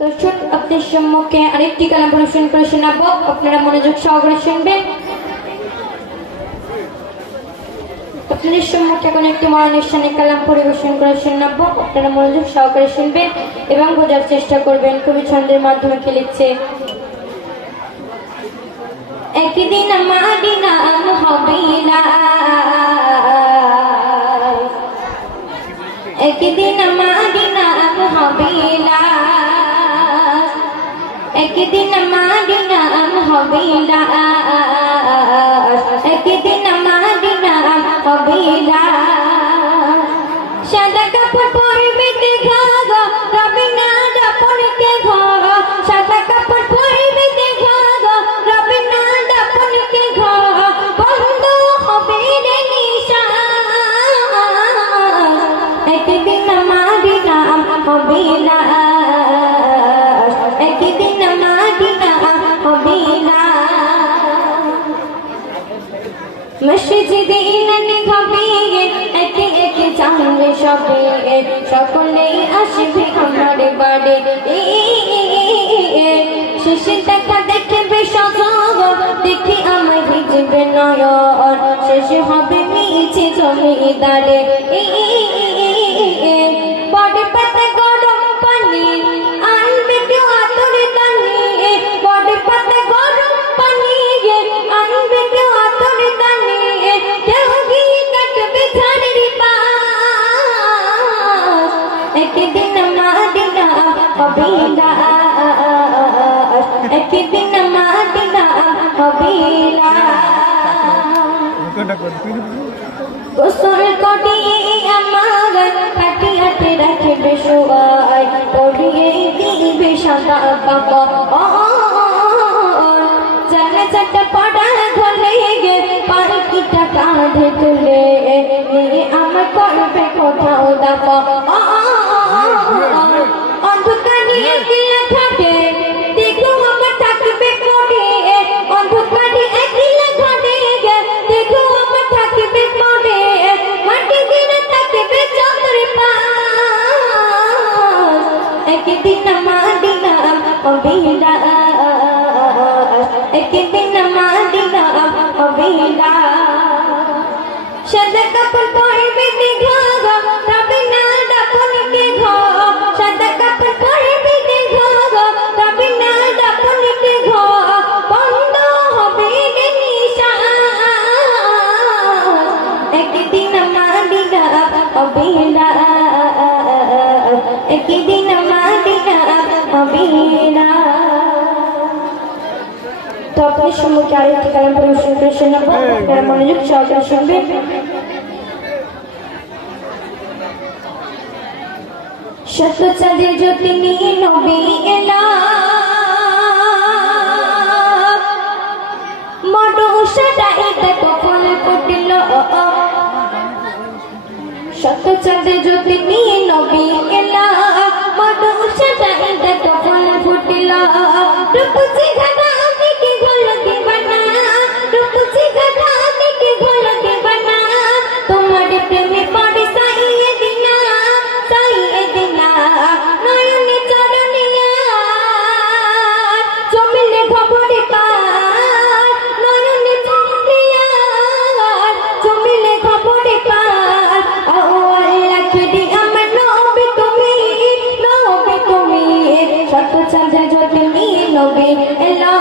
দর্শক আপনাদের সম্মুখে আরেকটি কালাম পরিবেশন করে শোনাবো, আপনারা মনোযোগ সহকারে শুনবেন। আপনাদের সম্মুখে এখন একটি মরণের কালাম পরিবেশন করে শোনাবো, আপনারা মনোযোগ সহকারে শুনবেন এবং বোঝার চেষ্টা করবেন। কবি ছন্দের মাধ্যমে কে লিখছে। একদিন আমারই নাম হবে না, একদিন আমারই নাম হবে না, একদিন আমারই নাম হবে না, একদিন আমারই নাম হবে না। সাদা কাপড় পরবে দেখা গো, রবি না দাপনকে ঘর। সাদা কাপড় পরবে দেখা গো, রবি না দাপনকে ঘর। বন্ধ হবে রে নিশান, একদিন আমারই নাম হবে না, একদিন আমারই নাম হবে না। মসজিদে ইনানে হবে একে একে জানবে সবে, সকলেই আসবে আমার বাড়ি। শেষে দেখা দেখবে সজগ, দেখে আমায় ভিজবে নয়ন। শেষে হবে মিছে জমিদারে, বড় পাতা গরম পানি আনবে কেউ আতরে দানি। বড় পাতা গরম পানি আনবে কেউ আতরে দানি। কেউ গিয়ে কাটবে ঝাড়ের পাশ, একদিন আমারই নাম হবে না, একদিন আমারই নাম হবে না। গোসল করিয়ে আমার হাটিয়াতে রাখবে সবাই, পরিয়ে দিবে সাদা কাপড়। জানে চারটা পড়া ঘরে গে পালকিটা কাঁধে তুলে নিয়ে আমার করবে কোথাও দাপা। অন্ধকারে একলা ঘাটে দেখো আমার থাকবে পড়ে, অন্ধকারে একলা ঘাটে দেখো আমার থাকবে পড়ে। মাটি দিনে থাকবে চন্দ্রে পাশ, একদিন আমারই নাম হবে না, একদিন আমারই নাম হবে না। সাদা কাপড় পরবে দেখা গো, তবে না দাপনকে ঘর। সাদা কাপড় পরবে দেখা গো, তবে না দাপনকে ঘর। বন্ধ হবে রে নিশান, একদিন আমারই নাম হবে না, একদিন আমারই নাম হবে না। তো আপনার সম্মুখে আরেকটি কালাম পরিবেশন করে শোনাবো, আপনারা মনোযোগ সহকারে শুনবেন। শত চাঁদের জ্যোতি নিয়ে নবী এলা, মডুসাটাই দেখো ফুল ফুটিল। শত চাঁদের জ্যোতি নিয়ে নবী এলা, মডুসাটাই দেখো ফুল ফুটিল। রূপসী ঘাটা দেখে ঘোলকে বানা, রূপসী ঘাটা দেখে ঘোলকে বানা। তোমার প্রেমে পড়ে সাইয়ে দিনা, সাইয়ে দিনা নয়নে চরণিয়া। জমিলে খবরে পার, নয়নে চরণিয়া, জমিলে খবরে পার। ও আল্লাহ খেদি আমার নবী তুমি, নবী তুমি। শত চাঁদের জ্যোতি নিয়ে নবী এলা,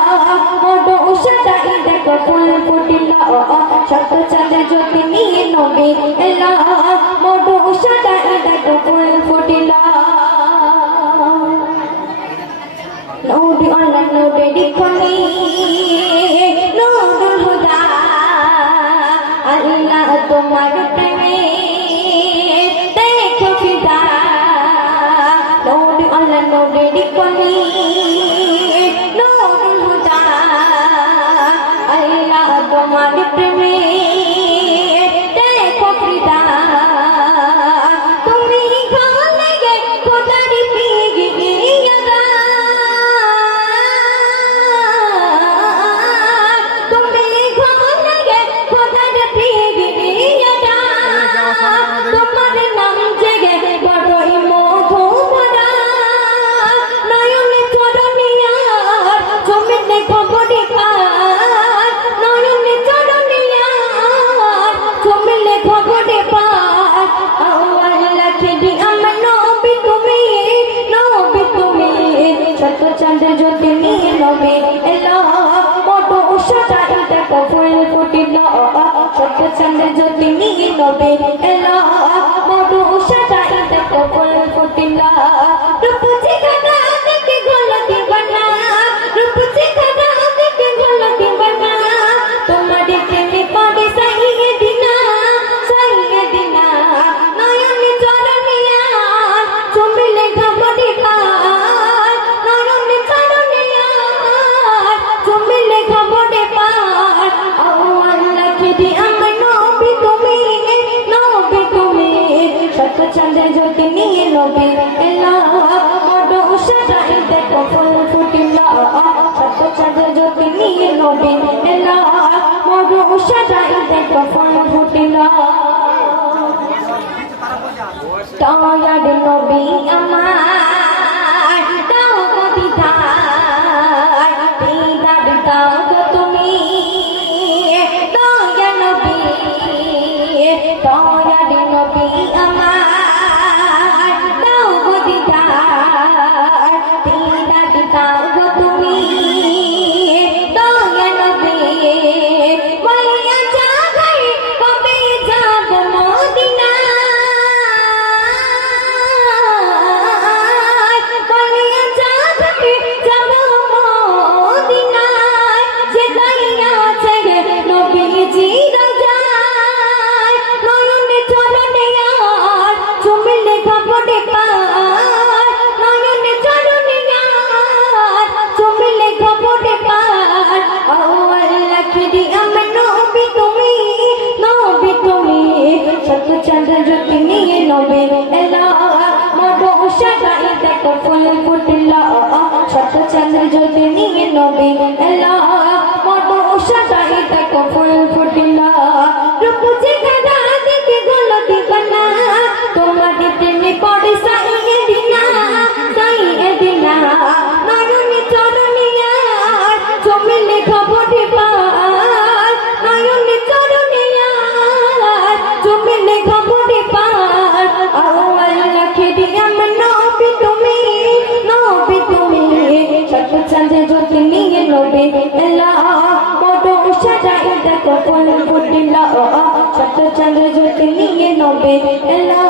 মডুসাটাই দেখো ফুল ফুটিল। শত চাঁদের জ্যোতি নিয়ে নবী এলা, মডুসাটাই দেখো ফুল ফুটিল। নবী আল্লাহ নবী দেখনি নূরুল হুদা, আল্লাহ তোমার প্রেমে দেখো ফিদা। নবী আল্লাহ নবী দেখনি নূরুল হুদা, আল্লাহ তোমার প্রেমে দেখো ফিদা। তুমি ঘরে গে খোদার পিগিয়া, তুমি ঘরে গে খোদার পিগিয়া। শত চন্দ্র জ্যোতি নিয়ে নবে এলো মোটো উষাটাই দেখো ফুল ফুটিল শত চন্দ্র জ্যোতি নিয়ে নবে এলো মোটো উষাটাই দেখো ফুল ফুটিল রূপ চিখানা দেখে গলা দিবানা রূপ চিখানা দেখে গলা দিবানা তোমার প্রেমে পড়ে সাইয়ে দিনা নয়নে চরণিয়া চুমিলে ঘামটি পার নয়নে চরণিয়া চুমিলে ঘামটি পার ও আল্লাহ কি আমার নবী তুমি শত চন্দ্র জ্যোতি নিয়ে নবী এলা বড় উষাটাই দেখো ফুল ফুটিল শত চন্দ্র জ্যোতি নিয়ে নবী এলা বড় উষাটাই দেখো ফুল ফুটিল দয়ার নবী আমার দাও গো দিদার দিদার দাও গো তুমি দয়ার নবী আমার দাও গো দিদার দিদার দাও গো তুমি দয়ার নবী বলিয়া যাই কবে যাব মদিনা বলিয়া যাই যাব মদিনা যে দাইয়া আছে নবীজি রাজায় নয়নে চরণে আর চুমিলে ঘাপটে পার নয়নে চরণে আর চুমিলে ঘাপটে পার ও আল্লাহ কি আমার নবী তুমি শত চন্দ্র জ্যোতি নিয়ে নবে এলা মোটো উষাটাই দেখো ফুল ফুটিল শত চন্দ্র জ্যোতি নিয়ে নবে এলা মোটো উষাটাই দেখো ফুল ফুটিল রূপ চিখানা দেখে গলা দিবানা তোমার প্রেমে পড়ে সাইয়ে দিনা নয়নে চরণিয়া চুমিলে ঘামটি পার নয়নে চরণিয়া চুমিলে ঘামটি পার ও আল্লাহ কি আমার নবী তুমি শত চন্দ্র জ্যোতি নিয়ে নবে এলা মোটো উষাটাই দেখো ফুল ফুটিল শত চন্দ্র জ্যোতি নিয়ে নবে এলা